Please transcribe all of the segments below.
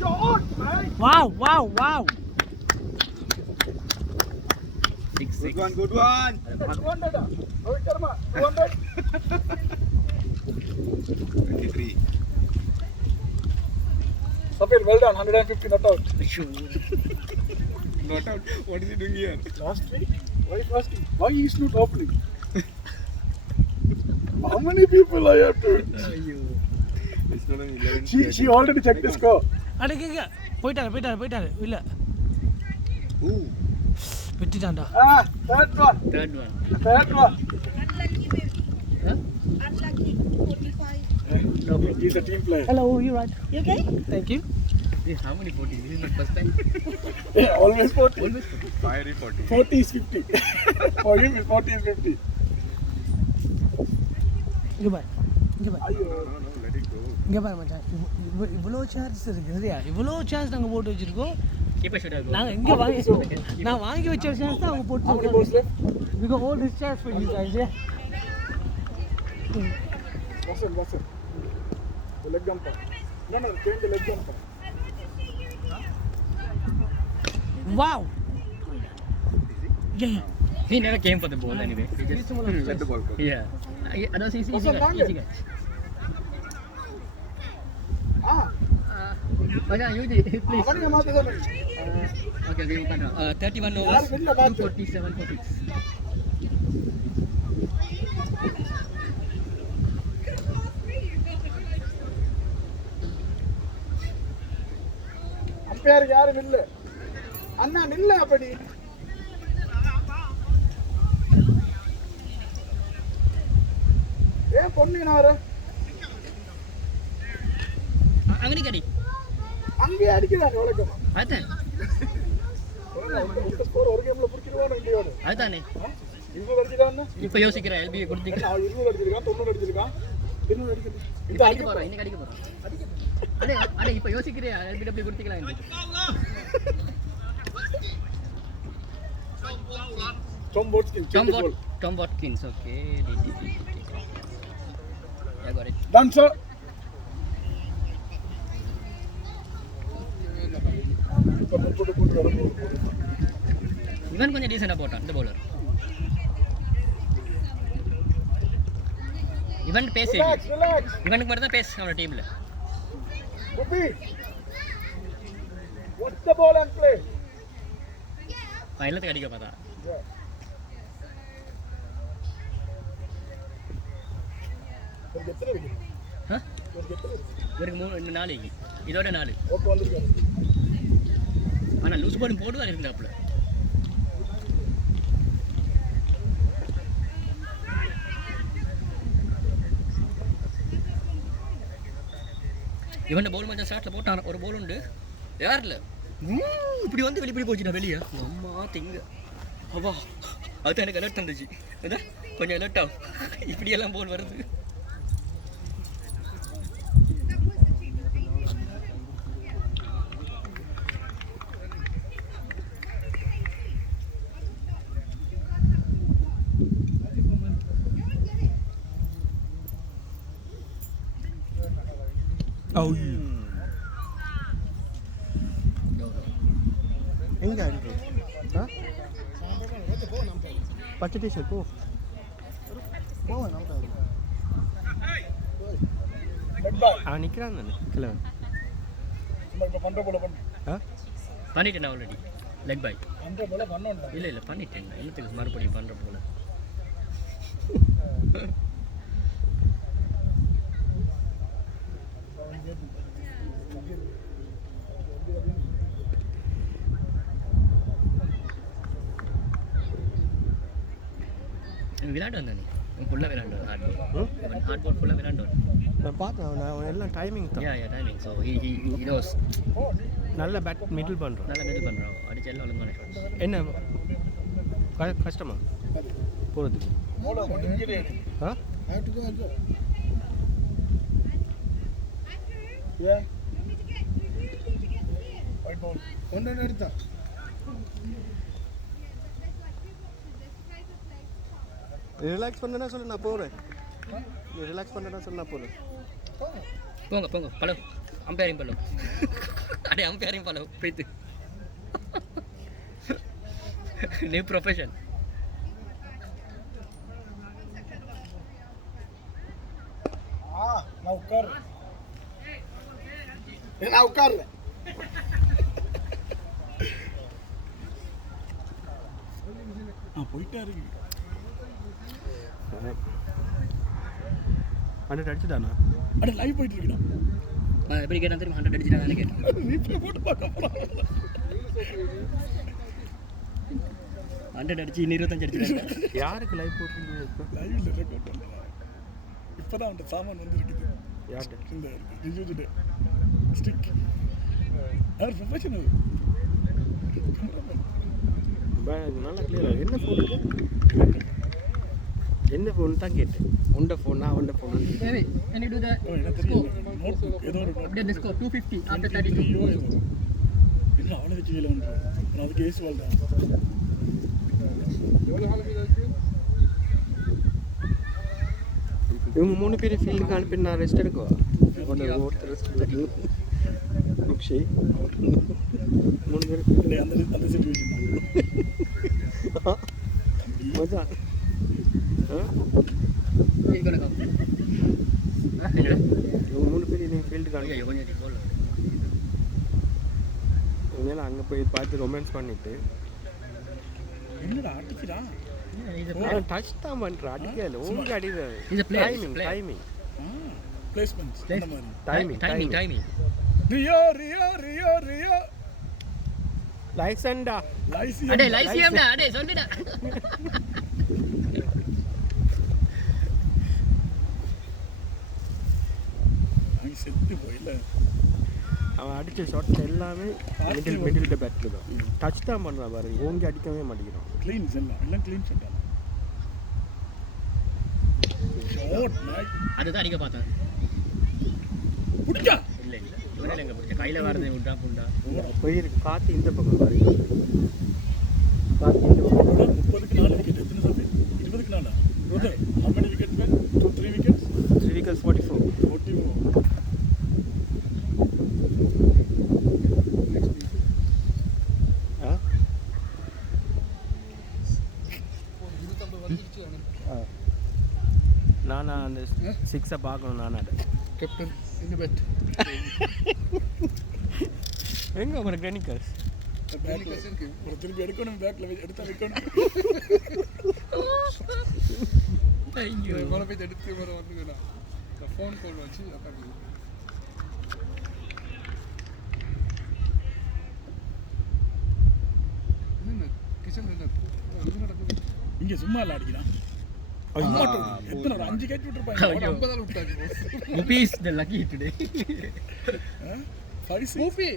Wow, wow, wow. 6 good one. 200. Rohit Sharma, 200. 23. Sapir, well done. 150 not out. Not out. What is he doing here? Last week? Why last week? Why is not opening? How many people I have to? It's not an 11. She already checked the score. அடங்க போயிட்டாரு இல்ல Ooh. வெட்டிட்டான்டா. Third one. Third one. Unlucky baby. Huh? Unlucky. 45. He's a team player. Hello, you right? You okay? Thank you. This how many 40? This is my first time. Yeah, always 40. Always 40. Fiery 40. 40 is 50. For him, 40 is 50. இங்க பாரு. No, let it go. இங்க பாரு மச்சான். இவ்வளோ charges இருக்கு சரியா? இவ்வளோ charge நாங்க போட்டு வச்சிருக்கோம். Keep a shot. நாங்க இங்க நான் வாங்கி வச்ச சார்ஜ் தான் அவங்க போட்டு How many balls left? We got all this chairs for you guys, yeah? What's it? The leg umpire. No, change the leg umpire. Wow! Yeah. He never came for the ball anyway. He just Let the ball go. yeah. That was easy catch. Bajang, you please. How many matches are there? Okay, we can. 31 overs. 247 for 6. Umpire யாரு நில்லு அண்ணா நில்லு அப்படி ஏன் பொண்ணுனாரு Angani kadi. அங்கேயே அடிக்கிறாங்க வழக்கம் Adan. Score ஒரு கேம்ல புடிச்சிடுவானோ இல்லையோடு Adane. 20 அடிச்சிட்டான்னா Ipo yosikira LB koduthinga. நான் 20 அடிச்சிருக்கான் 90 அடிச்சிருக்கான் 200 அடிக்கிறது Ipo adikka pora. Inga adikka pora. Ade ipo yosikira LBW koduthinga inde. Tom Watkins, okay. Yeah, got it. Done, sir. Ivan கொஞ்சம் decent போட்டான் இந்த bowler. இவன் பேஸ் Relax. இவனுக்கு மட்டும் தான் பேஸ் நம்ம டீம்ல. Gopi. Watch the ball and play. ஃபைனலுக்கு அடிக்க பார்த்தா. எத்தனை விக்கெட்? இவருக்கு 4 இதோட 4. ஓகே வந்திருக்காரு. ஆனா லூஸ் பால் போடுவார் இருந்தாப்ல. இவன் பவுல் மச்சான் ஸ்டார்ட்ல போட்டான் ஒரு பவுல் உண்டு யார்ல இப்படி வந்து வெளியே போச்சுடா வெளியே அம்மா திங்க அவா அது எனக்கு அலர்ட் தந்துச்சு அதான் கொஞ்சம் அலர்ட் ஆகும் இப்படி எல்லாம் பவுல் வருது Oh, எங்க இருக்கு பச்சை டிஷர்ட் போ அவன் நிற்கிறான் தானே கிழவன் இப்போ பண்ற போல பண்ணு. பண்ணிட்டேன் ஆல்ரெடி லெக் பை பண்ற போல பண்ணணும். இல்லை பண்ணிட்டேன் என்னத்துக்கு மறுபடியும் பண்ணுற போல விளையாண்டு வந்தானே ஃபுல்லாக விளையாண்டு ஹார்ட் பால் ஃபுல்லாக விளையாண்டு நான் பார்த்தேன் அவன் எல்லாம் டைமிங் தான் யா டைமிங் ஸோ ஹி நோஸ் நல்ல பேட் மிடில் பண்ணுறான் நல்லா மிடில் பண்ணுறான் அடிச்சு எல்லாம் ஒழுங்கான ஷாட்ஸ் என்ன கஷ்டமா போகிறதுக்கு போல முடிஞ்சிரே. ஆ Have to go and go. Yeah. White ball. ஒண்ணு எடுத்தா. ரிலாக்ஸ் பண்ணனா சொல்லு நான் போகிறேன் ரிலாக்ஸ் பண்ணனா சொல்லு நான் போகிறேன் போங்க பழம் அம்பையரிங் பழம் அடே umpiring follow breath new profession நான் உட்கார்றேன் நான் உட்கார்றேன் போயிட்டா இருக்கு 100 அடிச்சுட்டானா அட லைவ் போயிட்டு இருக்குடா நான் எப்படி கேட்டேன் தெரியுமா 100 அடிச்சிட்டாங்க கேட்டேன் ரீப்ளே போட்டு பார்க்க போறோம் 100 அடிச்சு 25 அடிச்சிட்டாங்க யாருக்கு லைவ் போட்டுருக்கீங்க இப்போ லைவ்ல ரெக்கார்ட் பண்றேன் இப்பதான் அந்த சாமான் வந்து இருக்குது யார்கிட்ட இந்த ரிஜூஜிட ஸ்டிக் அவர் ப்ரொஃபஷனல் நல்லா கிளியர் என்ன ஃபோன் இது என்ன ஃபோன் தான் கேட்டேன் உண்ட ஃபோன் நான் உண்ட phone Hey, can you do the என்ன தெரியல நோட் ஏதோ ஒரு update the score 250 after 32 இல்ல அவனை வச்சு வேலை பண்றேன் நான் அதுக்கு ஏசு வாழ்றேன் இவங்க 3 பேர் ஃபீல்டுக்கு அனுப்பி நான் ரெஸ்ட் எடுக்கவா ஒருத்தர் ரெஸ்ட் முக்ஷி 3 பேர் அந்த சிச்சுவேஷன் மச்சான் you gonna come இவங்க 3 பேர் நீங்கள் ஃபீல்டுக்கு அனுப்பி ஐயோ கொஞ்சம் போல இதெல்லாம் அங்கே போய் பார்த்து ரொமான்ஸ் பண்ணிட்டு என்னடா அடிக்குதா டச் தான் பண்ணுறேன் அடிக்கல உங்களுக்கு அடிக்கிறாரு He's a player, timing player. Timing placements அந்த மாதிரி டைமிங் ரியோ ரியோ ரியோ ரியோ லைசன்டா லைசி அடே லைசியம்டா அடே சொல்லுடா அங்க செத்து போயில அவன் அடித்த ஷாட் எல்லாமே மிடில் பேட்டில் தான் டச் தான் பண்ணுறான் பாரு ஓங்கி அடிக்கவே மாட்டேங்கிறான் க்ளீன்ஸ் எல்லாம் க்ளீன் ஷாட் ஷாட் நைட் அதுதான் அடிக்க பார்த்தேன் புடிச்சா இல்ல இல்ல இவரே எங்க பிடிச்ச கையில வரதே விட்டா புண்டா போயிருக்கு காற்று இந்த பக்கம் பாரு காற்று இந்த பக்கம் 30க்கு 4 விக்கெட் எத்தனை சாமி 20க்கு 4 brother how many wickets man 3 wickets 3 wickets 44 44 நானா அந்த 6 பார்க்கணும் நானா கேப்டன் இந்த பேட் எங்க அப்புறம் கெனிக்கல்ஸ் பேட்ல ஒரு திருப்பி எடுக்கணும் பேக்ல எடுத்தா வைக்கணும் ஐயோ மழை பெய்து எடுத்து வர வந்துங்களா இந்த ஃபோன் கால் வச்சு அப்பாக்கு என்ன கிச்சன் என்ன இது நடக்குது இங்க சும்மா இல்ல அடிக்கிறான் எத்தனை 5 கேட்ச் விட்டுருப்பாங்க ஐயோ 50 ஆள் விட்டாங்க Mupis the lucky today 5 மூஃபி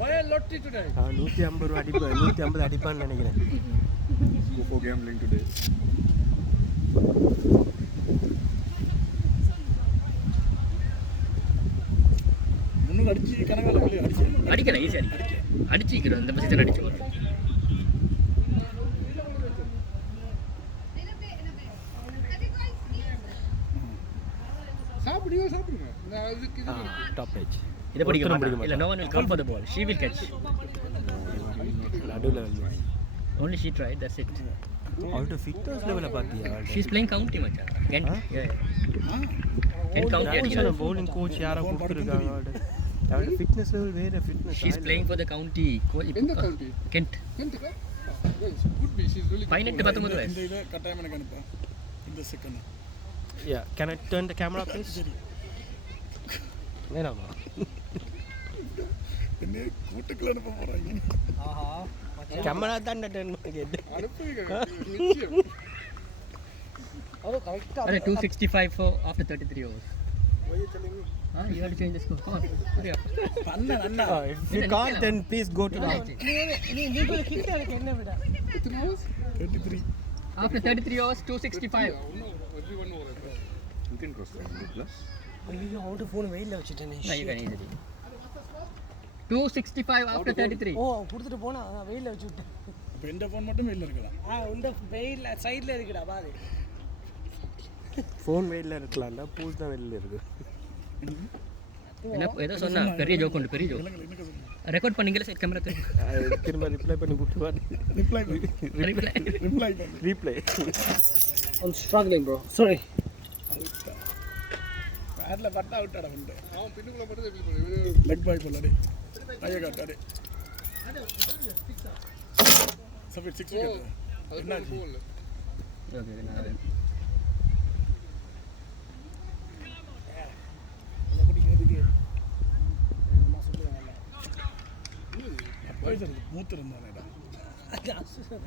பை லாட்டரி டுடே 150 ரூபா அடிப்பேன் 150 அடிப்பான்னு நினைக்கிறேன் for gambling today முன்னூறு அடிச்சு கணக்கால அடிச்சு அடிக்கல ஈஸி அடிச்சிக்கிறோம் இந்த பொசிஷன் அடிச்சு சாப்பிடுங்க நான் இதுக்கு இது டாப் ஏஜ் இத படிக்க ஒருத்தரும் மாட்டாங்க இல்ல no one will come for the ball she will catch நடுவில் வந்து only she tried that's it அவள்கிட்ட ஃபிட்னஸ் லெவலை பார்த்தியா she's playing county மச்சான் Kent yeah Kent county அடிக்கிறாங்க bowling coach யாரோ கொடுத்துருக்காங்க அவள்கிட்ட ஃபிட்னஸ் லெவல் வேற fitness she's playing for the county எந்த கவுண்டி Kent எந்த could be she is really 19 இந்த வயசு இதை கட்டாயம் எனக்கு அனுப்பா இந்த second yeah can I turn the camera please வேணாமா என்ன கூட்டுக்குள்ள அனுப்ப போறாங்க ஆஹா கேமரா தான் டர்ன் கேட் அனுப்புங்க நிச்சயம் அது கரெக்டா Are 265 for after 33 overs you have to change the score come on hurry up Anna Anna if you can't then please go to the நீ கூட கிட்ட எனக்கு என்ன விட எத்தனை hours 33 after 33 overs 265 every one over you can cross plus ஐயோ அவன்கிட்ட phone வெயில்ல வச்சுட்டேனே no you can easily 265 after 33 ஓ கொடுத்துட்டு போனா நான் வெயில்ல வச்சு விட்டேன் அப்ப இந்த ஃபோன் மட்டும் வெளில இருக்கலாம் இந்த வெயில்ல சைடுல இருக்குடா பாரு ஃபோன் வெயில்ல இருக்கலாம்டா பூஸ் தான் வெளியில இருக்கு என்ன ஏதோ சொன்னா பெரிய ஜோக் உண்டு பெரிய ஜோக் ரெக்கார்ட் பண்ணீங்களா சைட் கேமரா திரும்ப ரிப்ளை பண்ணி கூப்பிட்டு reply I'm struggling bro. Sorry. பேட்ல பட்டா விட்டாடா வந்து அவன் பின்னுக்குள்ள மட்டும் எப்படி பண்ணுது லெக் பாய் போலாடே கையை காட்டாடே சஃபிட் 6 விக்கெட் அது போகல ஓகே நான் அட்வைசர் மூத்திருந்தானேடா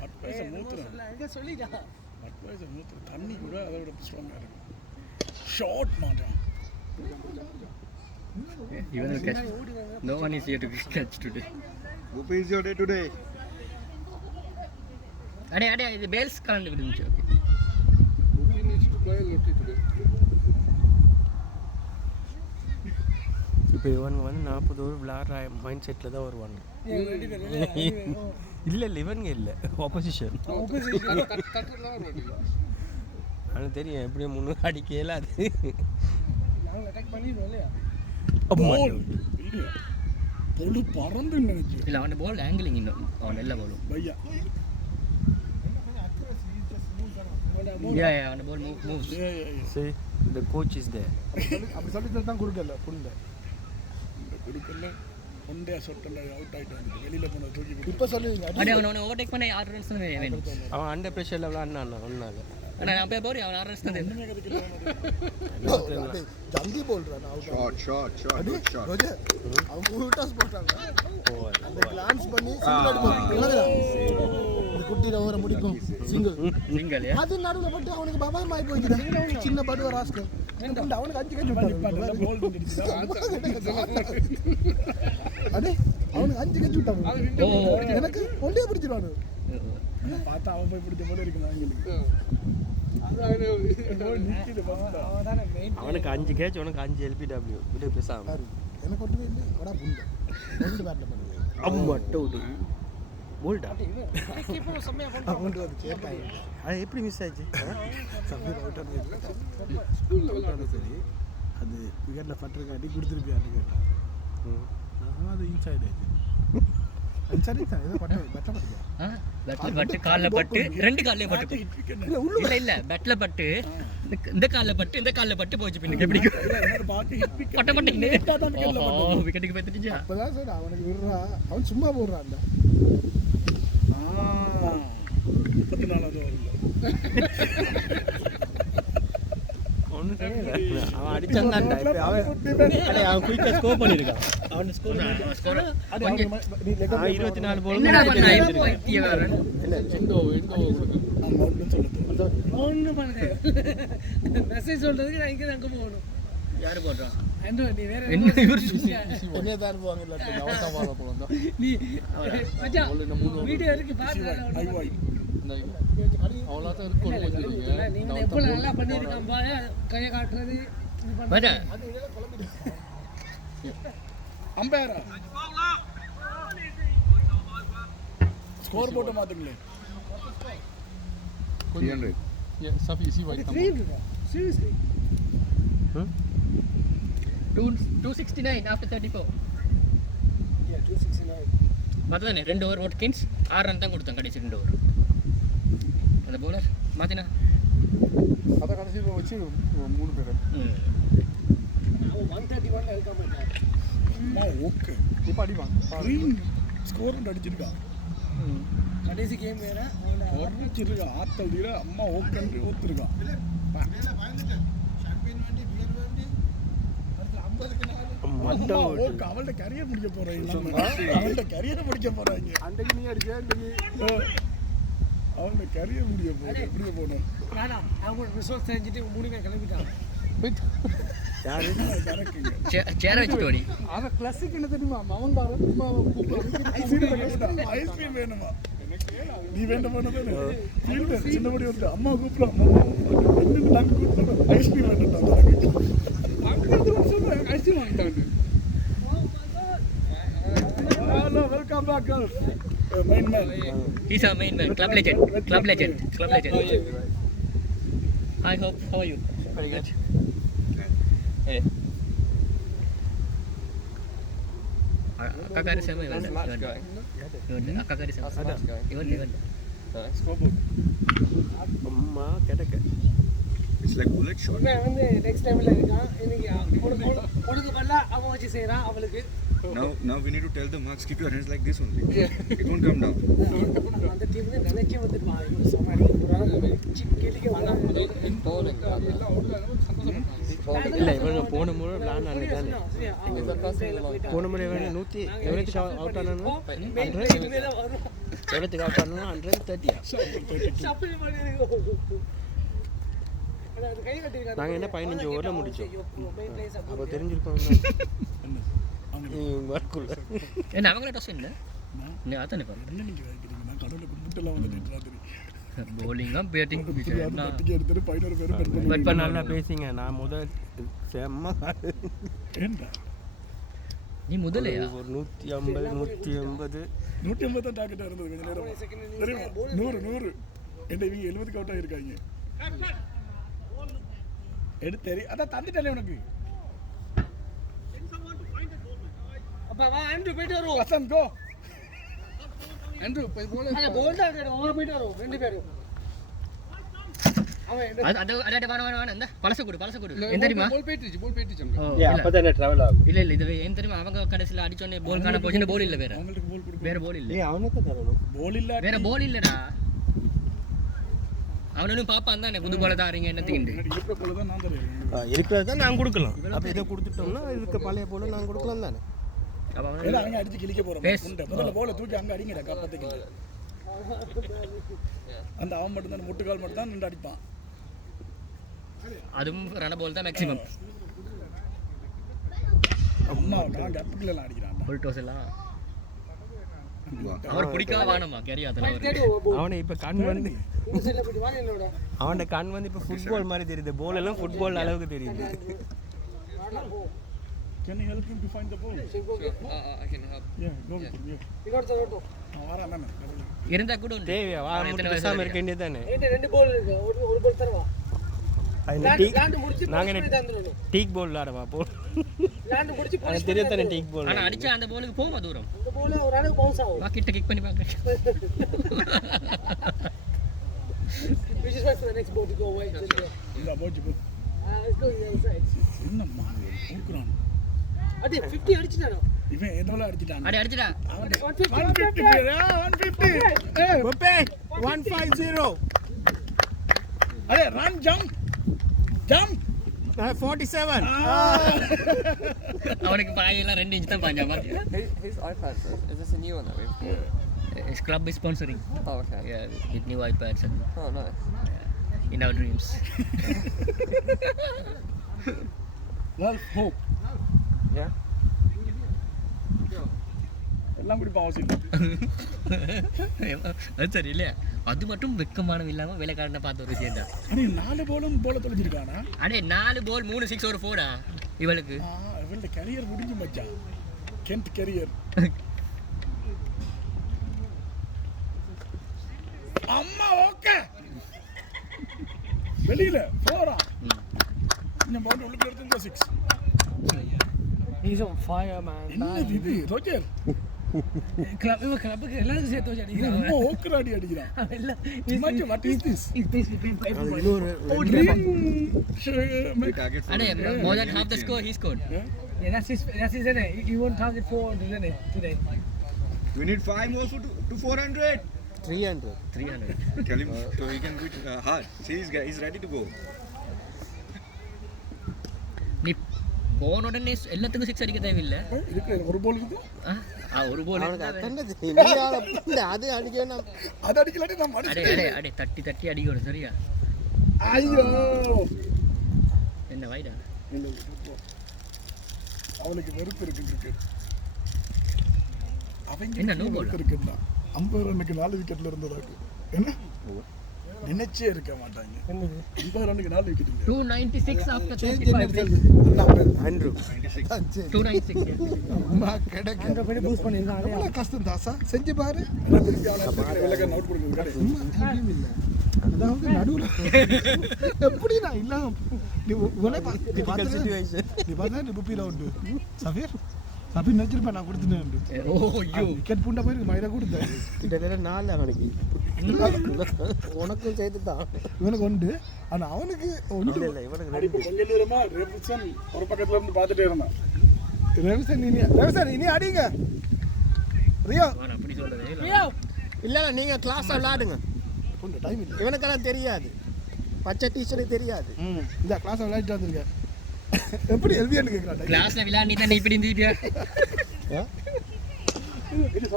அட்வைசர் மூத்திரம் சொல்லிடா. அட்வைசர் மூத்திரம் தண்ணி கூட அதை விட ஸ்ட்ராங்காக இருக்கும் ஷார்ட் மாட்டான் even will catch no one is here to catch today Who is your day today? அடே இது பேல்ஸ் கலந்து விடுச்சு okay He needs to play Lotti today. இப்போ இவனுங்க வந்து 40 ஓவர் விளையாடுற மைண்ட் செட்டில் தான் வருவாங்க இல்லை இவனுங்க இல்லை ஆப்போசிஷன் தட்டுலாம் வருவாடி ஆனால் தெரியும் எப்படியும் 300 அடிக்க இயலாது நாங்கள் அட்டாக் பண்ணிடுவோம் இல்லையா? இல்லையா பொழு பறந்து நினைச்சு இல்ல அவன் பால் ஆங்கிளிங் இன்னும் அவன் நல்ல பாலும் பையா yeah அவன் பால் moves See, the coach is there. அப்படி சொல்லி தான் கொடுக்கல புண்ட கொடுக்கல ஒன்றையா சொட்டண்டா அவுட் ஆயிட்டு வந்து வெளியில போன தூக்கி இப்போ சொல்லுவீங்க அடே அவனை ஓவர்டேக் பண்ண 6 ரன்ஸ் தான் வேணும் அவன் அண்டர் ப்ரெஷரில் விளாட்னான் ஒன்றால் அண்ணா நான் போய் போறேன் அவன் 6 ரன்ஸ் தான் ஜல்தி போல் ரன் அவுட் ஷாட் ரோஜர் அவங்க மூணு டாஸ் போட்டாங்க அந்த கிளான்ஸ் பண்ணி சிங்கிள் அடிப்பாங்க இந்த குட்டி ஓவரை முடிக்கும் சிங்கிள் அது நடுவுல போட்டு அவனுக்கு பபாய் மாய் போயிடுச்சு சின்ன படுவ ராஸ்கல் அவனுக்கு 5 கட்சி விட்டாங்க கோல் வந்துடுச்சு அடே அவனுக்கு 5 கட்சி விட்டாங்க எனக்கு ஒண்டே பிடிச்சிருவானு பார்த்தா அவன் போய் பிடிச்ச போல இருக்கு அவங்களுக்கு அவனுக்கு 5 கேட்ச் உனக்கு 5 எல்பிடபிள்யூ விட பேசாம எனக்கு ஒன்றுமே இல்லை வடா புண்டை 2 பேட்டில் பண்ணுவேன் அவன் மட்டும் விடு போல்டா அவன்ட்டு அது கேட்டாங்க அது எப்படி மிஸ் ஆச்சு சமீர் அவுட் ஆனது ஸ்கூலில் சரி அது விக்கெட்டில் பட்டிருக்காட்டி கொடுத்துருப்பியான்னு கேட்டான் நான் அது இன்சைட் ஆச்சு சரி தான் ஏதோ பட்டு பெட்ட பட்டியா பேட்ல பட்டு கால்ல பட்டு ரெண்டு கால்ல பட்டு இல்ல இல்ல பேட்ல பட்டு இந்த கால்ல பட்டு போச்சு பின்னுக்கு எப்படி பட்ட பட்டு விக்கெட்டுக்கு போயிடுச்சு அப்பதான் சார் அவனுக்கு விடுறா அவன் சும்மா போடுறான் அந்த 34வது ஓவரில் அவன் அடிச்சான் அவன் குயிக்காக ஸ்கோர் பண்ணியிருக்கான் அவன் ஸ்கோர் 24 போல் ஒன்றும் பண்ணுங்க மெசேஜ் சொல்றதுக்கு நான் இங்கே அங்கே போகணும். யாரு போடுறான் நீ வேற என்ன இவர் என்னைய தான் இருப்பாங்க நீ மச்சான் வீடியோ இருக்கு பாருங்க. நீ வந்து எப்போ நல்லா பண்ணியிருக்கான் பாரு கையை காட்டுறது இது பண்ண மச்சான் அம்பையரா ஸ்கோர் போட்டு மாத்துங்களேன் 300. Yeah, Safi, you see why come on. Seriously. 269 after 34 Yeah, 269. மத்ததானே 2 over Watkins 6 run தான் கொடுத்தான் கடைசி 2 ஓவர் அந்த பவுலர் மாத்தினா அத கடைசில வச்சு 3 பேர் அவன் 131 இருக்க மாட்டான். ஓகே இப்ப அடிவான் கிரீன் ஸ்கோர் அடிச்சிருக்கா கடைசி கேம் வேற அவன அடிச்சிருக்கா ஆத்தடியில அம்மா ஓகே ஓத்துருக்கா மட்டும் அவள்கிட்ட கரியர் முடிக்க போறாங்க அவள்கிட்ட கரியர் முடிக்க போறாங்க அன்றைக்கு நீ அடிச்ச அன்றைக்கு அவள்கிட்ட கரியர் முடிக்க போகணும் நானா அவங்க ரிசோர்ஸ் செஞ்சுட்டு 3 பேர் கிளம்பிட்டாங்க. யாரு சேர வச்சுட்டு ஓடி அத கிளாசிக் என்ன தெரியுமா மவன் பாரு ஐஸ்கிரீம் வேணுமா நீ வேண்ட போனதானே சின்னபடி வந்து அம்மா கூப்பிடுறான் ஐஸ்கிரீம் வேண்டாம் ஐஸ்கிரீம் வாங்கிட்டாங்க. Hello welcome back main man he's our main man club legend I hope how are you very good hey අක්කාකාරී සම ඉවන්න අක්කාකාරී සම ඉවන්න Scoreboard. අම්මා කැටක It's like bullet shot. இவன் வந்து நெக்ஸ்ட் டைம்ல இருக்கான் இன்னைக்கு பொழுது பண்ணல அவன் வச்சு செய்றான் அவளுக்கு Now we need to tell the marks, keep your hands like this only. It won't come down. அந்த டீம்ல நினைக்க வந்துருவான் இவன் சமாளி கேட்டிக்க இல்லை இவங்க போன முறை பிளான் ஆனதானே போன முறை இவங்க 100 எவ்வளோத்துக்கு அவுட் ஆனானு எவ்வளோத்துக்கு அவுட் ஆனானு 130 நாங்கள் என்ன 15 ஓவரில் முடித்தோம் அப்போ தெரிஞ்சிருக்கோம் ஒர்க்குள்ள என்ன அவங்கள டொஸ் என்ன நீ அதானே பாரு என்ன நீங்க கேக்குறீங்க நான் கடவுள கும்பிட்டுலாம் வந்துட்டு ராத்திரி bowling bowling எடுத்துட்டு 11 பேர் பெட் பெட் பண்ண நல்லா பேசிங்க நான் முதல் செம்ம ஏண்டா நீ முதலையா ஒரு 150 150 தான் டார்கெட்டா இருந்தது கொஞ்ச நேரம் தெரியுமா 100 என்ன இவங்க 70க்கு அவுட் ஆயிருக்காங்க எடுத்து அதான் தந்துட்டேனே உனக்கு அப்பா வா ஆண்ட்ரூ போயிட்டு வரோம் வசந்த் கோ ஆண்ட்ரூ போய் போல அட போல்டா ஓவர் போயிட்டு வரோம் ரெண்டு பேரும் அவன் அது வாண இந்த பழச கொடு என்ன தெரியுமா போல் போயிடுச்சு அங்க அப்பதானே டிராவல் ஆகும் இல்ல இது ஏன் தெரியுமா அவங்க கடைசில அடிச்சோனே போல் காண போச்சுன்னு போல் இல்ல வேற அவங்களுக்கு போல் கொடு வேற போல் இல்ல அவனுக்கு தரணும் போல் இல்ல வேற போல் இல்லடா அவனும் பாப்பான் தானே புது போல தாரீங்க என்னத்துக்கு இருக்கிற போல தான் நான் தரேன் இருக்கிறத நான் கொடுக்கலாம் அப்ப இதை கொடுத்துட்டோம்னா இதுக்கு பழைய போல நான் கொடுக்கலாம் தானே ஏன்னா அவங்க அடிச்சு கிழிக்க போறோம் முதல்ல போல தூக்கி அங்க அடிங்கடா கப்பத்துக்கு அந்த அவன் மட்டும் தான் முட்டுக்கால் மட்டும் தான் நின்று அடிப்பான் அதுவும் ரன போல் தான் மேக்ஸிமம் அம்மா நான் கப்புக்குள்ள எல்லாம் அடிக்கிறான் ஃபுல் டோஸ் எல்லாம் அவர் பிடிக்காத வானமா கேரியா தலைவர் அவனை இப்ப கண் வந்து சைடுல போய் வாங்க என்னோட அவனோட கண் வந்து இப்ப ஃபுட்பால் மாதிரி தெரியுது போல் எல்லாம் ஃபுட்பால் அளவுக்கு தெரியுது Can you help him to find the ball? I can help Yeah, go with him. Yeah. இன்னொரு ஓட்டோ வாரான் தானே இருந்தா கூட உண்டு தேவையா வா மட்டும் பேசாம இருக்க வேண்டியது தானே என்கிட்ட ரெண்டு பால் இருக்கு ஒரு பால் தரவா லேண்ட் முடிச்சு நாங்க தந்துறோம் டீக் பால் விளையாடவா போ லேண்ட் முடிச்சு எனக்கு தெரியும் தானே டீக் பால் ஆனா அடிச்சா அந்த பாலுக்கு போமா தூரம் அந்த பால் ஒரு அளவுக்கு பவுன்ஸ் ஆகும் வா கிட்ட கிக் பண்ணி பாக்க which is why for the next ball to go away இல்ல போச்சு போ let's go the other side என்னம்மா ஊக்குறான் அடி 50 அடிச்சிட்டானோ இவன் எதோல அடிச்சிட்டான் அடி அடிச்சடா 150 150 ஓபே 150 அரே ரன் ஜம்ப் 47 அவனுக்கு பாயெல்லாம் 2 இன்ச் தான் பாஞ்சா பாத்தியா His iPad, sir. Is this a new one that we've got? His club is sponsoring Oh, okay. yeah with new iPads and Oh, nice. in our dreams well hope Yeah? எல்லாம் கூட பாவம் அது சரி இல்லையா அது மட்டும் வெக்கமானம் இல்லாம வேலைக்காரனை பார்த்த ஒரு விஷயம் தான் அண்ணே 4 பாலும் போல தொலைஞ்சிருக்கானா அடே 4 பால் 3 6 ஒரு 4 இவளுக்கு இவளோட கரியர் முடிஞ்சு மச்சான் கென்ட் கரியர் அம்மா ஓகே வெளியில போறா இந்த பவுண்டரி உள்ள எடுத்து 6 he's on fire man என்ன இது ரோஜர் கிளப் எல்லாரும் சேர்த்து வச்சு இது ரொம்ப ஓக்கராடி அடிக்கிறான் இமேஜின் வாட் இஸ் திஸ் அடே more than half the score he scored yeah that's his he won target 400 today We need 5 more to 400. 300 Tell him so he can beat hard. See, he's ready to go. நீ போன உடனே எல்லாத்துக்கும் 6 அடிக்க தேவையில்லை இருக்கு ஒரு பால் இருக்கு ஒரு பால் அவனுக்கு அத்தனை தெரியும் அது அடிக்கணும் அது அடிக்கலாட்டி நான் அடே அடிச்சேன் அடே அடே தட்டி தட்டி அடிக்கணும் சரியா ஐயோ என்ன வைடா அவளுக்கு வெறுப்பு இருக்கு அவங்க என்ன no ball இருக்குன்னா 50 ரன்னுக்கு 4 விக்கெட்ல இருந்ததாக்கு என்ன நினைச்சே இருக்க மாட்டாங்க 50 ரன்னுக்கு 4 விக்கெட் இல்ல 296 after 25 100 296 அம்மா கடக்க அந்த படி பூஸ்ட் பண்ணிருக்கான் எவ்வளவு கஷ்டம் தாசா செஞ்சு பாரு நான் திருப்பி அவனை விலக நோட் கொடுங்க அதாவது நடுவுல எப்படி நான் இல்ல நீ உன situation நீ பார்த்தா நீ புப்பில உண்டு சஃபீர் அப்படி நினைச்சிருப்பேன் நான் கொடுத்துட்டேன் ஓ ஐயோ விக்கெட் பூண்டா போயிருக்கு மயில கொடுத்தேன் கிட்டத்தட்ட 4 அவனுக்கு உனக்கும் சேர்த்து தான் இவனுக்கு உண்டு ஆனா அவனுக்கு ஒன்று இல்லை இவனுக்கு 2 கொஞ்சம் நேரமா ரெப்சன் ஒரு பக்கத்துல இருந்து பார்த்துட்டே இருந்தான். ரவிசன் இனி அடிங்க ரியோ நான் அப்படி சொல்லவே இல்லை இல்லை நீங்கள் கிளாஸில் விளையாடுங்க பூண்டு டைம் இல்லை இவனுக்கெல்லாம் தெரியாது பச்சை டீச்சருக்கு தெரியாது இந்த கிளாஸ் விளையாடிட்டு வந்திருக்கேன் எப்படி எழுதியான்னு கேட்குறான் கிளாஸ்ல விளையாடி தான் இப்படி இருந்துட்டியா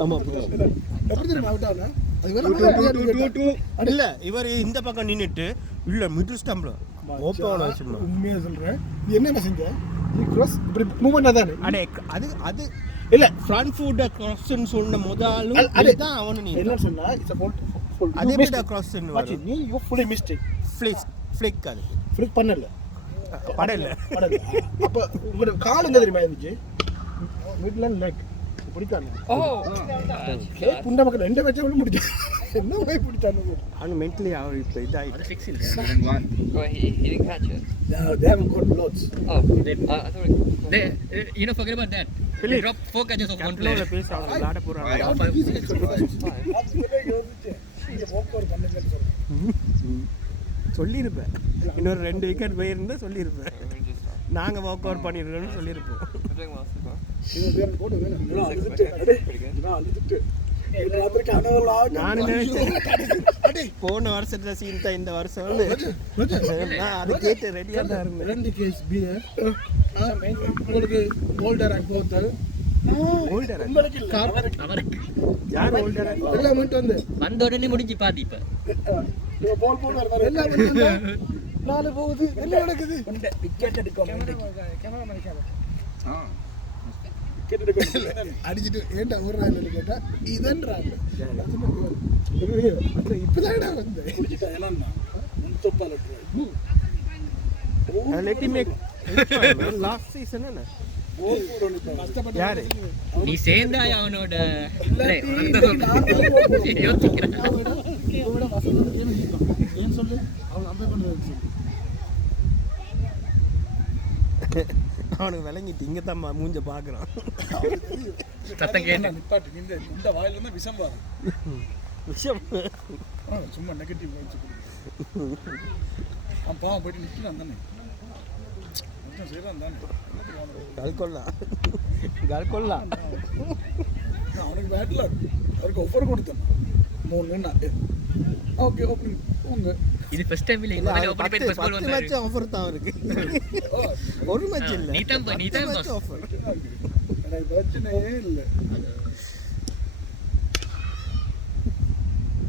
ஆமாம் எப்படி தெரியுமா அவுட் ஆனா அது வேற இல்லை இவர் இந்த பக்கம் நின்றுட்டு இல்லை மிடில் ஸ்டம்பில் ஓப்பன் வச்சுருந்தோம் உண்மையா சொல்றேன் நீ என்ன செஞ்ச நீ cross இப்படி மூவ்மெண்ட் தானே அடே அது இல்லை ஃப்ரண்ட் ஃபுட்டை க்ராஸ்ன்னு சொன்ன முதலும் அதுதான் அவனு நீ என்ன சொன்னா இட்ஸ் அ ஃபோல்ட் அதே மாதிரி க்ராஸ்ன்னு வாட்ச் நீ யூ ஃபுல்லி மிஸ்டேக் ஃப்ளிக் அது ஃபிளிக் பண்ணல படல படல அப்ப உங்களோட கால் எங்க தெரியுமா இருந்துச்சு மிட்ல லெக் பிடிக்கானே புண்ட மக்கள் ரெண்டு மேட்ச் மட்டும் முடிச்சு என்ன போய் பிடிச்சானு அவனு மென்டலி அவர் இப்போ அது இதாகிட்டு ஃபிக்ஸ் இல்லை Oh, he didn't catch it. they haven't got loads Oh, I thought it. they you know forget about that they drop 4 catches of one player பேச அவங்க விளையாட போகிறாங்க சொல்லியிருப்பேன் இன்னொரு 2 விக்கெட் போயிருந்தா சொல்லியிருப்பேன் நாங்கள் வாக் அவுட் பண்ணியிருக்கோம்னு சொல்லியிருப்போம் We're doing well so far. நான் நினைச்சேன் போன வருஷத்துல சீன் தான் இந்த வருஷம் நான் அது கேட்டு ரெடியாக தான் இருந்தேன் ரெண்டு கேஸ் பியர் உங்களுக்கு போல்டர் போத்தல் ஓல்டர் அவருக்கு யார் ஓல்டர் எல்லாம் மட்டும் வந்து வந்த உடனே முடிஞ்சு பாதி இப்ப பால் போல் எல்லாம் வந்து நாலு போகுது என்ன நடக்குது விக்கெட் எடுக்கும் கேமரா மணிக்காத விக்கெட் எடுக்கும் அடிச்சுட்டு ஏன்டா ஒரு ரன் கேட்டா இதன்றாங்க இப்பதான் வந்து குடிச்சிட்டா என்னன்னா முன்தொப்பால let me make last season என்ன யாரு நீ சேர்ந்தாய் அவனோட யோசிக்கிறேன் ஏன் சொல்லு அவங்க அம்பே பண்ணுறது அவனுக்கு விளங்கிட்டு இங்கே தான் மூஞ்ச பார்க்குறான் சத்தம் கேட்டு நிப்பாட்டு இந்த வாயில இருந்தா விஷம் வரும் விஷயம் சும்மா நெகட்டிவ் வைச்சு அவன் பாவம் போயிட்டு நிற்கிறான் தானே செய்யறான் தானே கல்கொள்ளா அவனுக்கு பேட்டில் அவருக்கு ஒஃபர் கொடுத்தேன் 3 ஓகே ஓகே உங்க இது ஃபர்ஸ்ட் டைம் இல்ல இந்த ஓபன் பேட் ஃபர்ஸ்ட் பால் வந்தாரு மேட்ச் ஆஃபர் தான் இருக்கு ஒரு மேட்ச் இல்ல நீ தான் பாஸ் ஆஃபர் எனக்கு பிரச்சனையே இல்லை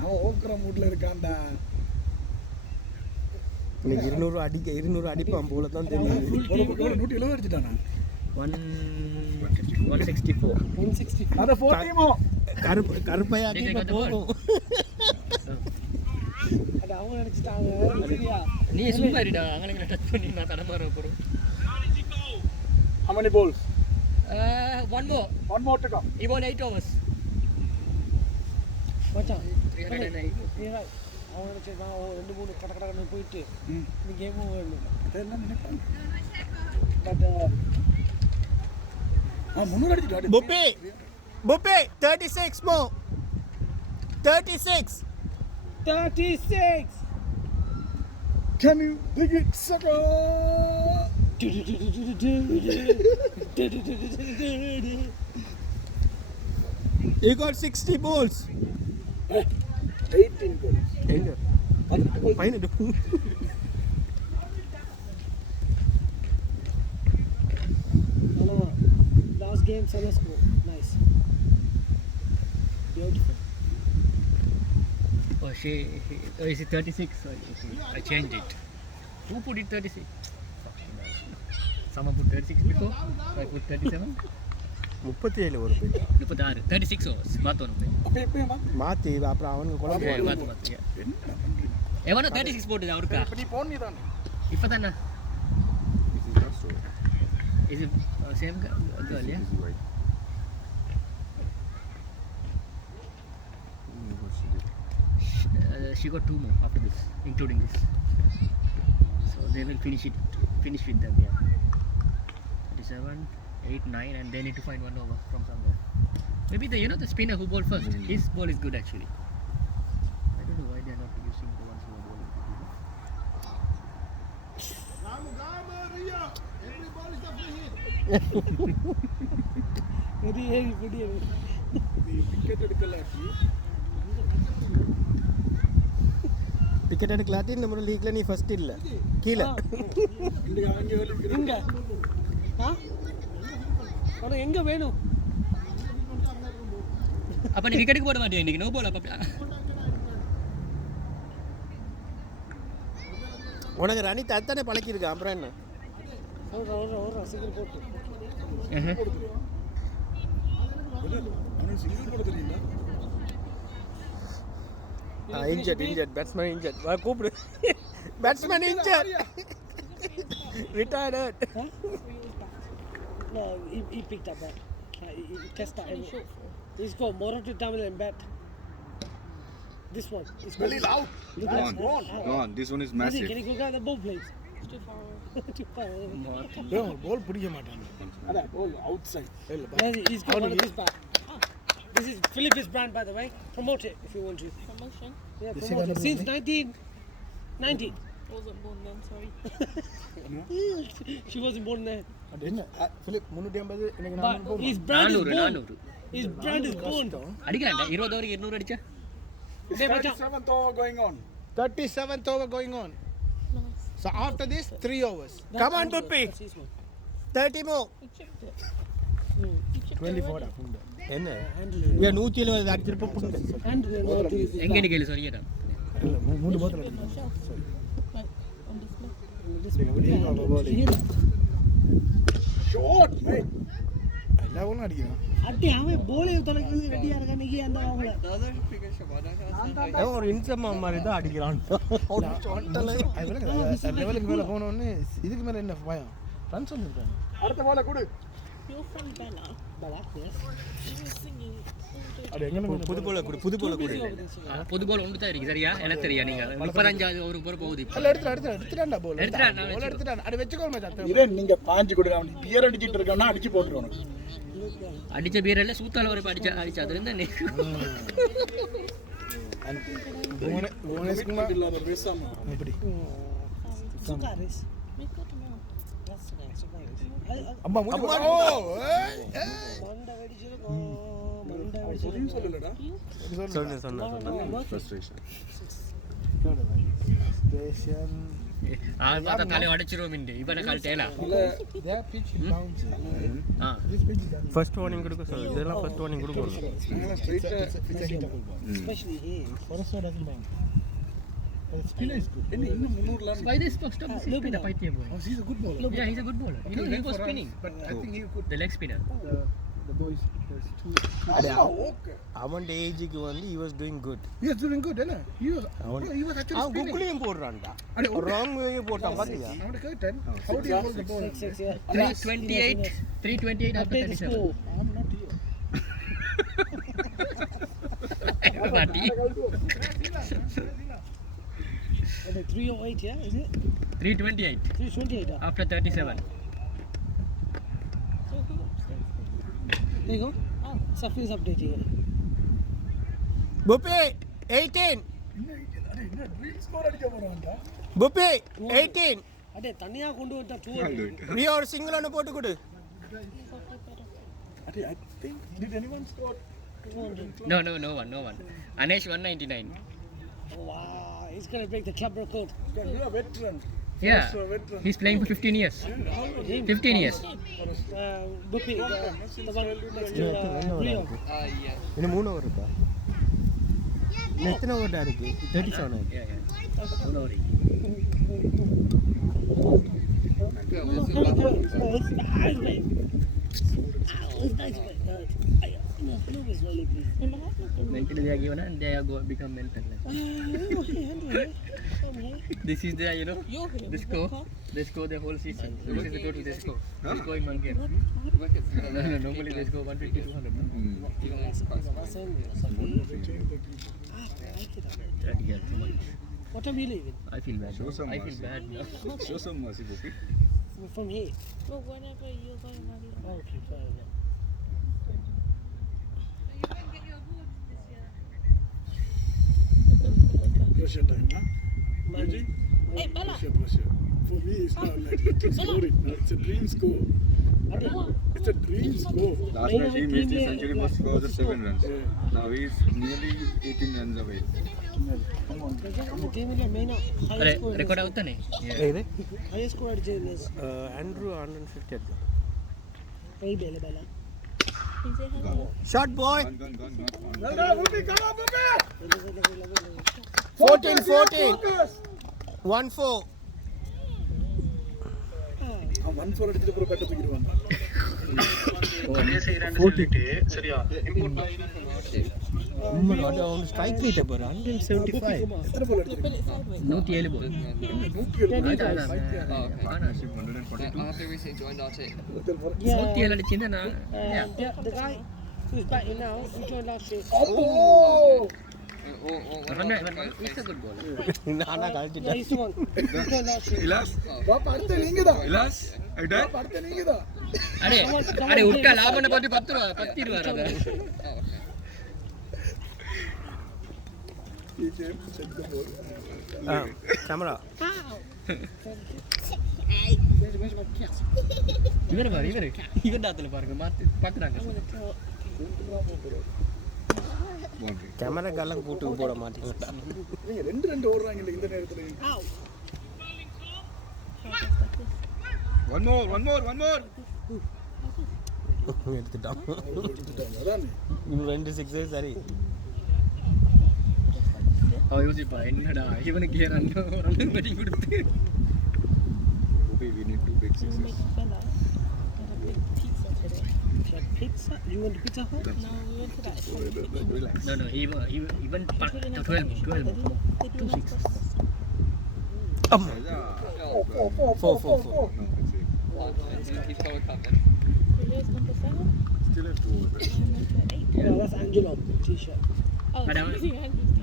அவன் ஓக்குற மூட்ல இருக்கான்டா இன்னைக்கு 200 அடிப்பான் போல தான் தெரியும் 170 அடிச்சிட்டானா 164 அத போட்டியமோ கருப்பையாக்கி இப்ப போகும் அது அவங்க நினைச்சிட்டாங்க சரியா நீ சும்மா இருடா அங்கங்க டச் பண்ணி நான் தடமாற போறேன் how many balls one more to come he bowled 8 overs மச்சான் 309 அவங்க நினைச்சிருக்கான் ரெண்டு மூணு கட கடன்னு போயிட்டு இந்த கேமும் அதெல்லாம் நினைப்பாங்க பட் முன்னூறு அடிச்சிட்டு Buppe 36 more 36 can you dig it sucker you got 60 balls 18 balls எங்க பையனடு last game service nice beautiful oh is it 36 sorry I changed it who put it 36 someone put 36 before I put 37 37 ஒரு பேர் 36 36 overs மாத்தணும் அப்ப மாத்தி அப்புறம் அவனுக்கு குழம்பு மாத்து எவனோ 36 போட்டுது அவருக்கு இப்ப நீ போன் நீதான் இப்பதானே is it same girl yeah she got 2 more after this including this so they will finish with them yeah 37 8, 9, and they need to find one over from somewhere. Maybe the spinner who bowled first. His ball is good actually. I don't know why they are not using the ones who are bowling. Ticket எடுக்கலாட்டி நம்ம லீக்ல நீ first இல்ல கீழே எங்க உனக்கு எங்க வேணும் அப்ப நீ விக்கெட்டுக்கு போட மாட்டியா இன்னைக்கு? நோ பால் அப்ப உனக்கு ரணி தத்தானே பழக்கியிருக்கா அப்புறம் என்ன ஒரு சீக்கிரம் போட்டு இன்ஜர்ட் பேட்ஸ்மேன் இன்ஜர்ட் வா கூப்பிடு batsman injured retired No, he picked up that. He tested that. He's got more to Tamil and bat. This one. It's Very loud. Look at that. Gone. This one is Can massive. you go grab the ball, please? Too far. Too far. Ball பிடிக்க மாட்டாங்க அதான் ball outside He's got one of this bat. This is Philippines brand, by the way. Promote it if you want to. Promotion. Yeah, promote it. Since 1990. Wasn't born then, sorry. She wasn't born there. அது என்ன Philip 350 எனக்கு But 400 his brand is born. 400. His brand is born. அடிக்கலாம்டா 20 ஓவருக்கு 200 அடிச்சா. 37th over going on 37th over going on so after this 3 overs Come on, Puppy. That's his one. 30 more. He checked it. He checked 24 புண்டு என்ன Handle it. இவ 170 அடிச்சிருப்ப புண்டு Handle it. Not to use எங்க நிக்கல சரியாடா. இல்ல மூணு போத்தல it myself. Like, on this left. Shot man எல்லா போலும் அடிக்கிறான் அடி அவன் போலே தொலைக்கிறது ரெடியா இருக்க நீங்க அந்த அவங்கள அவன் ஒரு இன்சம்மா மாதிரி தான் அடிக்கிறான் லெவலுக்கு மேல போனோன்னு இதுக்கு மேல என்ன பயம் ரன்ஸ் வந்துருக்காங்க அடுத்த பால கொடு Your friend Bella, she was singing all day. அது எங்க புது போல கொடு புது போல கொடு பொது பால் ஒன்று தான் இருக்கு சரியா? எனக்கு தெரியா நீங்க 35வது ஒரு போற போகுது இப்போ. அல்ல எடுத்துட்டான்டா பால் எடுத்துடா, நான் பால் எடுத்துட்டான் அது வெச்சுக்கோ மச்சான் இதே நீங்க பாஞ்சு கொடுங்க அவன் பியர் அடிச்சிட்டு இருக்கான்னா அடிச்சு போட்டுருவானு அடிச்ச பீரல்ல சூத்தால ஒரு அடிச்சா அது இருந்தா புவனேஸ்குமார் இல்லாத பேசாம எப்படி Sukaris. Make good tomorrow. That's Sukaris. அம்மா அம்மா மண்டை வெடிச்சிருக்கோம். மண்டை வெடிச்சிருக்கோம். சொல்லலடா சொன்ன Frustration. ஸ்டேஷன் பார்த்தா தலை அடிச்சிரும் இண்டு இவனை கால்ட்டேலா. they pitch bounce ஆ this pitch is first warning கொடுக்க சொல்லு இதெல்லாம் ஃபர்ஸ்ட் வார்னிங் கொடுக்கணும் Especially here. forest doesn't bounce the spinner is good இன்னும் 300 லாம் why this first stop this spinner பைத்தியம் போல. he's a good bowler Yeah, he's a good bowler. You know, he was spinning. but I think he could The leg spinner. the boys there's two okay அவன் ஏஜுக்கு வந்து he was doing good he was doing good என்ன he was actually அவன் spinning குக்குலியும் போடுறான்டா அட, wrong வே போட்டான் பாத்தியா அவன் கேட்டன் how do you hold the ball 328 after Update the 37. score. I'm not here Nati. Okay, 308, yeah, is it? 328 328. after 37. There you go. Oh, Safi is updating it. புப்பி 18 என்ன dream score அடிக்க போறான்டா புப்பி 18 அடே தனியா கொண்டு வந்தா 200. நீ ஒரு சிங்கிள் ஒன்று போட்டு கொடு I think did anyone score 200. No one. Anesh 199. Oh, wow, he's gonna break the club record. you are veteran Yeah, so veteran he's playing for 15 years. 15 years. Bupi, the one next to Rio. இன்னும் 3 over இருக்கா எத்தனை ஓவர்டா இருக்கு 37 Yeah. Mentally they are given and they are become mental. This is the the score. They score the whole season. So what is the total they score? They score in one game. No, normally they score 150 200. What time you leaving? I feel bad. I feel bad now. Show some mercy, Puppy. from here. Well, whenever you're going on the Oh, okay, fair enough. Pressure time, huh? Imagine. Hey, Bella. Pressure. For me, it's not like it's scoring. No, it's a dream score. It's a dream score. Last match he missed his century was scored 7 runs. Now he is nearly 18 runs away. The team will main అరే highest score. Record అవుతానే ఇది Highest score at James. Andrew 150 అడ్డు Hey, Bella, Bella. He said hello. Short boy Gone. Well done, Whoopi, come on, Whoopi! 14 1-4 1 4 அடிச்சிட்டு அப்புறம் பேட்ட தூக்கிடுவாங்க. அது அவங்க strike rate அப்போ 175 எத்தனை ball அடிச்சிருக்கீங்க? 107 pole After recently joined our team. 107 அடிச்சிருந்தா நான் The guy who's batting now, who joined last year. It's a good ball. நானா Yeah, கழட்டிட்டேன் he's the one. Who joined last year. Ilas, பாப்பா, அடுத்து நீங்க தான். Ilas, I done. பாப்பா, அடுத்து நீங்க தான். அடே அடே உட்டா லாபன பார்த்து 10 ரூபா 10 ரூபா அத He came, check the ball. Camera இவரு பாரு இவன் தாத்துல பாருங்க பாக்குறாங்க கேமரா கல்லாம் கூட்டு போட மாட்டீங்க நீங்க 2 ஓடுறாங்க இந்த நேரத்துல. One more. எடுத்துட்டான் அதானே. இன்னும் 2 6 சரி யோசிப்பா என்னடா இவனுக்கு ரன் பேட்டிங் கொடுத்து Okay, we need 2 big We'll sixes. make Bella get a big pizza today. Like pizza? You want pizza hut? No, we went to that. Relax. no even 12 They do like breakfast. Yeah. 4 No, it's a, He's got a comment. Today's number 7. still a 2. Number 8. No, that's Angelo t-shirt. Oh, Madam.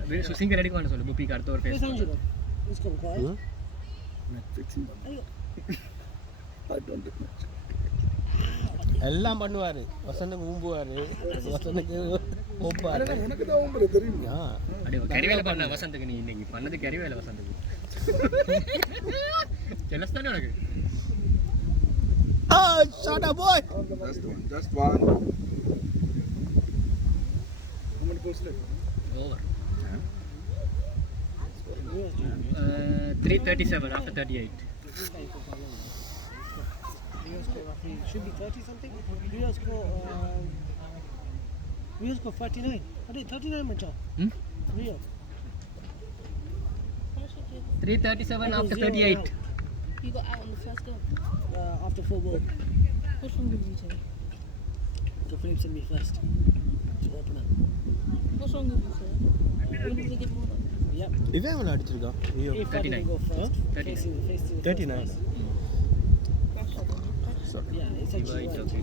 Andrew's சுசிங்க ready பண்ண சொல்லு புப்பிக்கு அடுத்த ஒரு Where's பேஸ் Angelo? He's come quiet. Fixing பண்ணு. I don't do much. எல்லாம் பண்ணுவாரு வசந்தக்கு ஊம்புவாரு வசந்தக்கு ஓப்பாரு அட உனக்கு தான் உம்பு தெரியுமா? அடே கரிவேல பண்ண வசந்துக்கு நீ இன்னைக்கு பண்ணது கரிவேல வசந்துக்கு ஜெலஸ் தானே உனக்கு shot boy Just one. How many balls left? Over 337 after 38 Rio score roughly should be 30 something. Rio score 39. I did 39 macho. Hmm? Rio. 337 after 0 38 out, You got out on the first game. after 4 ball. Which one did you say? So Phillips sent me first to open up. What's wrong with you, sir? When did we get more than Yep. இவன் எவ்வளோ அடிச்சிருக்கான் ஐயோ If I didn't go first, 39. facing 39 pressure than you? Yeah, it's actually it's right. okay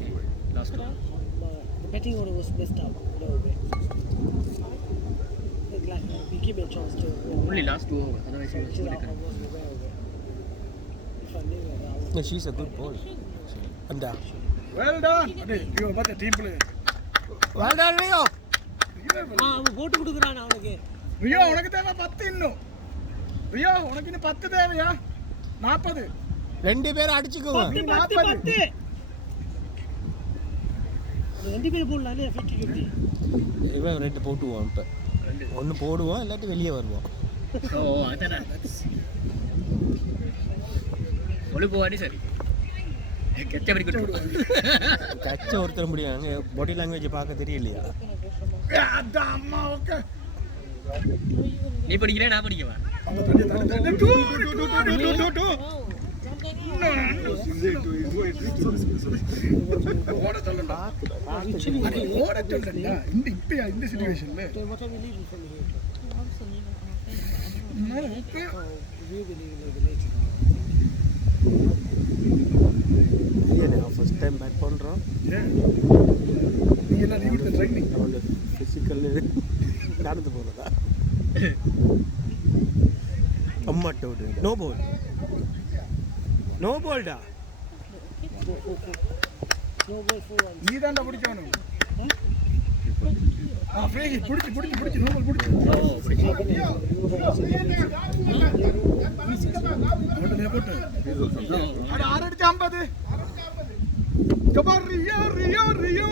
last one But the betting order was messed up a little bit. Like, we give me a chance to. only last 2 overs otherwise he was Actually, good I wasn't aware of it. If I knew it, I would. She's a good ball அந்த Well done. அடே Rio பாத்த team play. well done Rio அவன் போட்டு கொடுக்குறான் அவனுக்கு. Rio உனக்கு தேவை 10 இன்னும். ரியோ உனக்கு இன்னும் 10 தேவையா? 40. ரெண்டு பேரும் அடிச்சுக்குவோம் 10. ரெண்டு பேர் போடலாம் 50-50. இவன் ரெண்டு போட்டுவான் இப்போ ஒன்று போடுவான் இல்லாட்டி வெளியே வருவான் ஓ அதான் ஒளி போவாடி சரி கெட்டபடி கொடுத்து கச்ச ஒருத்தர் முடியும் பாடி லாங்குவேஜ் பார்க்க தெரியலையா அதான் அம்மா ஓகே. நீ படிக்கிறே நான் படிக்கவா அந்த தண்ணி தண்ணி 2 ஓட சொல்லடா. அடே ஓட சொல்லடா. இந்த சிச்சுவேஷன்ல So what are we leaving from here? Okay. We'll be leaving a little bit later. இல்லையா ஃபர்ஸ்ட் டைம் பேட் பண்ணுறோம் நீ எல்லாம் நீ விட்டு ட்ரைனிங். அவனோட ஃபிசிக்கல் நடந்து போகிறதா அம்மா டோடு நோ பால்டா ஃப்ரீ பிடிச்சி நோமல் பிடிச்சி போட்டு அட 6 அடிச்சு 50 கபார் ரியோ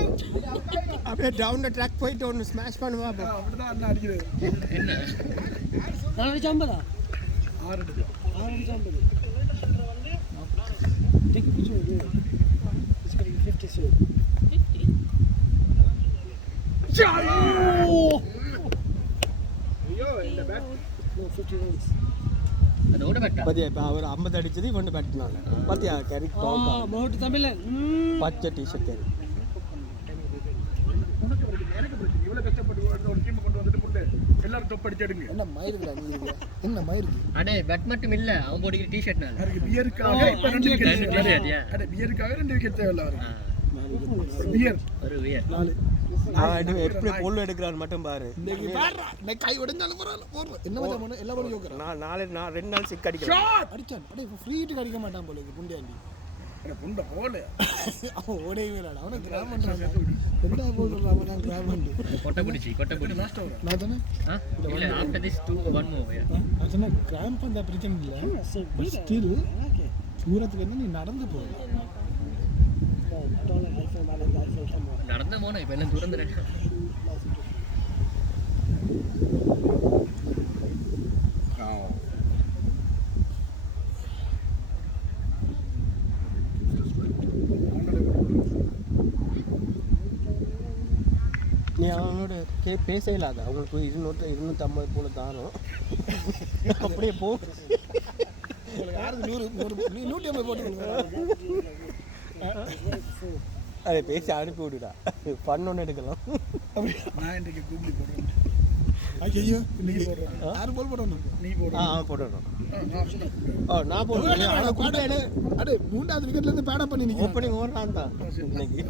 அப்படியே டவுன் த ட்ராக் போயிட்டு ஒன்று ஸ்மாஷ் பண்ணுவா அப்படிதான் அண்ணா அடிக்கிறது என்ன 4 அடிச்சு 50 6 அடிச்சு 50 take a picture of it. It's going to be 50 soon. 50? No, 50 runs. அதோட பெட்டா பத்தியா இப்போ அவர் 50 அடிச்சது இவன் பேட்டினாங்க பத்தியா கேரி Mohotu Tamilan. பச்சை டிஷர்ட் கேரி இவ்வளவு கஷ்டப்பட்டு ஒரு டீம் கொண்டு வந்துட்டு போட்டு எல்லாரும் டொப் அடிச்சு எடுங்க என்ன மயிருக்கு நீங்க என்ன மயிருக்கு அடே பேட் மட்டும் இல்ல அவன் போடுகிற டி-ஷர்ட் நான் அவருக்கு பியருக்காக இப்ப 2 விக்கெட் அட பியருக்காக 2 விக்கெட் தேவையில்ல அவருக்கு பியர் ஒரு வியர் அவன் எப்படி போல் எடுக்கிறான்னு மட்டும் பாரு இன்னைக்கு கை உடைஞ்சாலும் பரவாயில்ல போடுறேன் என்ன மச்சான் பண்ணு எல்லா போலும் யோகர் நான் 2 நாள் சிக் அடிக்கிறேன் அடிச்சான் அடே ஃப்ரீ ஹிட் அடிக்க மாட்டான் போல இருக்கு புண்டியாண்டி அட புண்ட போல அவன் ஓடவே இல்ல அவன கிராம் பண்றான் என்ன போல் சொல்றான் நான் கிராம் பண்ணி கொட்டை பிடிச்சி லாஸ்ட் ஓவர் நான் தானே இல்ல ஆஃப்டர் திஸ் 2 1 மூவ் நான் சொன்ன கிராம் பண்ண பிரச்சனை இல்ல பட் ஸ்டில் தூரத்துக்கு என்ன நீ நடந்து போ Don't let iPhone, I like the iPhone camera. நடந்து போனா இப்ப எல்லாம் தூரம் தானே நீ அவனோட பேச இல்லாத அவங்களுக்கு 250 போல தாரும் அப்படியே போ யாருக்கு 100 நீ 150 போட்டு அதை பேசி அனுப்பி விடுடா ஃபன் ஒன்று எடுக்கலாம் நான் இன்றைக்கு கூகுளி போடுறேன் ஐயோ இன்னைக்கு யாரு போல் போடணும் நீ போடு போடணும் நான் போடுறேன் அடே 3வது விக்கெட்ல இருந்து பேடப் பண்ணி நிக்க ஓப்பனிங் ஓவர்லாம் தான் இன்னைக்கு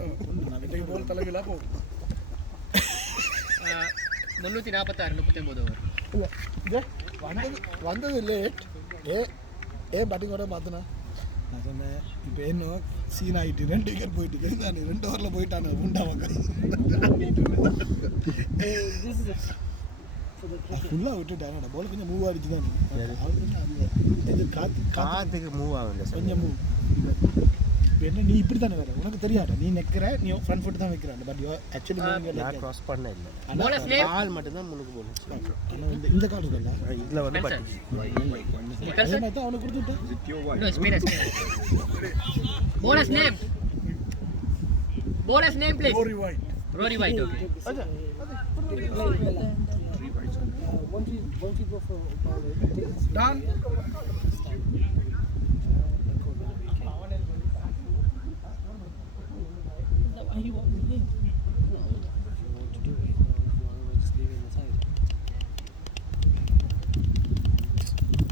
நான் இன்றைக்கு போல் தலைவிலா போ 346 39 ஓவர் வந்தது லேட் பேட்டிங்கோட மாத்தினா நான் சொன்னேன் இப்போ என்ன சீன் ஆகிட்டு 2 விக்கெட் போயிட்டு இருந்தானே 2 ஓவரில் போயிட்டானு உண்டாவாங்க ஃபுல்லாக விட்டுட்டாங்க பால் கொஞ்சம் மூவ் ஆகிடுச்சு தான் காற்றுக்கு மூவ் ஆகல கொஞ்சம் மூவ் இப்போ என்ன நீ இப்படி தானே வேற உனக்கு தெரியாதா நீ நிற்கிற நீ ஃப்ரண்ட் ஃபுட் தான் வைக்கிறான் பட் ஆக்சுவலி நான் க்ராஸ் பண்ண இல்லை ஆனால் கால் மட்டும்தான் முன்னுக்கு போகணும் ஆனால் இந்த கால் இருக்குல்ல இதில் வந்து பட்டு அதே மாதிரி தான் அவனுக்கு கொடுத்துட்டேன் no experience bonus name please Rory White okay Won't you go for done Why you want me here? No, if you want to do it, no, if you want to just leave it on the side.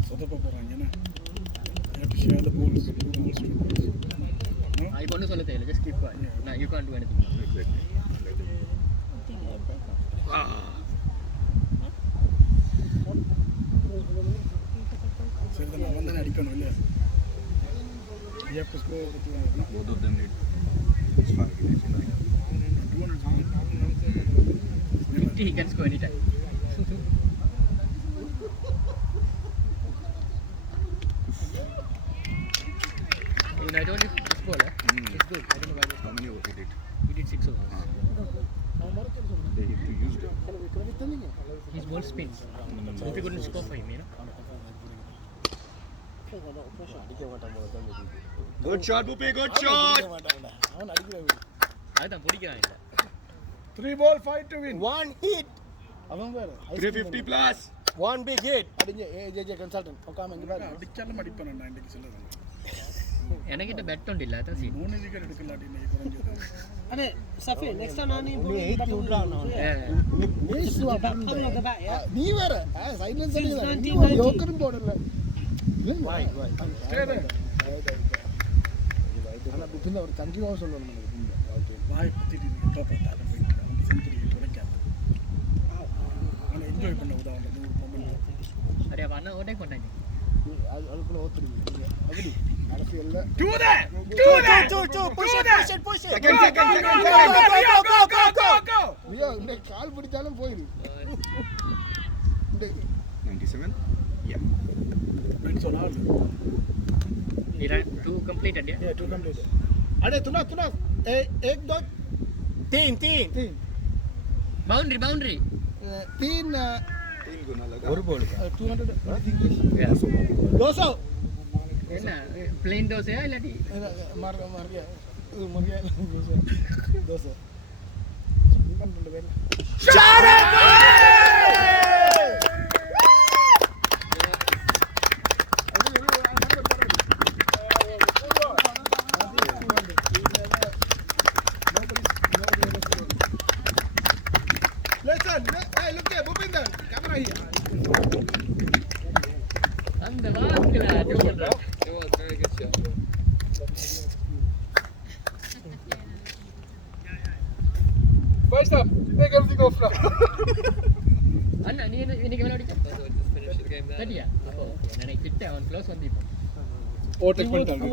சொதப்ப போறாங்க என்ன you have to share the balls I want to சொல்ல தேவையில்லை just keep quiet no you can't do anything சரி நான் வந்து அடிக்கணும் இல்லையா you have to score the 200 both of them need 50 he can score anytime even I told you this ball it's good I don't know why how many overs he did he did 6 overs they have to use it his ball spins so if you couldn't score for him you know good shot Bupe good shot அவன் அடிக்கிறான் அதுதான் பிடிக்கிறான் இல்ல 3 ball 5 to win one hit அவன் வேற 350 plus one big hit அடிங்க AJ consultant உட்கார்ந்து இங்க பாரு அடிச்சாலும் அடிப்பேன் நான் இன்னைக்கு சொல்லுறேன் எனக்கிட்ட பெட் உண்டு இல்ல அதான் சீன் 3 விக்கெட் எடுக்கலாட்டி இன்னைக்கு குறஞ்சது Ade, Safi, next time I need to நீ 80 விட்றான் the bat, yeah? நீ வேற சைலன்ஸ் Since அடிக்குதா 1990. யோக்கரும் போடல வாய் stay there ஆனா பின்ன ஒரு கண்டினியூவா சொல்லணும் நமக்கு ஓகே வாய் பத்திட்டு எப்ப பார்த்தாலும் போயிட்டு அவங்க செஞ்சுரி உடைக்காது ஆனால் என்ஜாய் பண்ண உதாரணம் 100 மொமெண்ட் அரே அவ அண்ணா ஓடே கொண்டாங்க அதுக்குள்ள ஓத்துறீங்க அப்படி அரசியல்ல do that push it second go இந்த கால் பிடிச்சாலும் completed ya. Yeah, 2 completed. Ada tuna. Ek dot. तीन Boundary. तीन तीन गुना लगा ஒரு ball. 200 Yeah. 200 என்ன plain தோசையா இல்லாட்டி मार गया 200 Listen, hey, look here, Bhupinder, camera here. அந்த வாக்குல இது பண்ற. It was very good shot. First up, take everything off now. அண்ணா நீ என்ன இன்னைக்கு விளையாடிக்க? So just finish the game there. சரியா? அப்போ எனக்கு கிட்ட அவன் க்ளோஸ் வந்து இப்போ. Overtake பண்ணிட்டாங்க.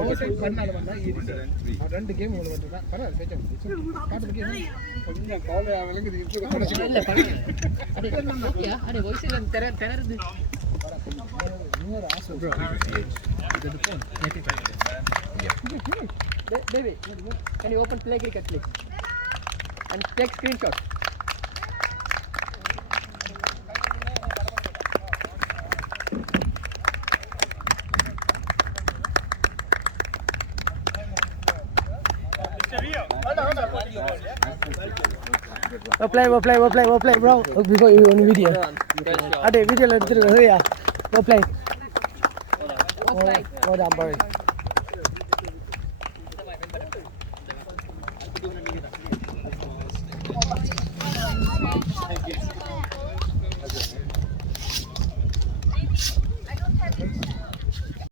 Overtake பண்ணால வந்தா 103 ரெண்டு கேம் உங்களுக்கு வந்துதான். பரவாயில்ல பேச்சா. காட்டுக்கு கேம். கொஞ்சம் காலை அவங்களுக்கு இது கடைசி. இல்ல பண்ணல. அடே ஓகேயா? அடே வாய்ஸ்ல திணறுது. Baby, can you open Play Cricket please? And take screenshot. We'll play, bro. Before you on video. Ade video la eduthiruka. Go play. Offline. Hold on, boy.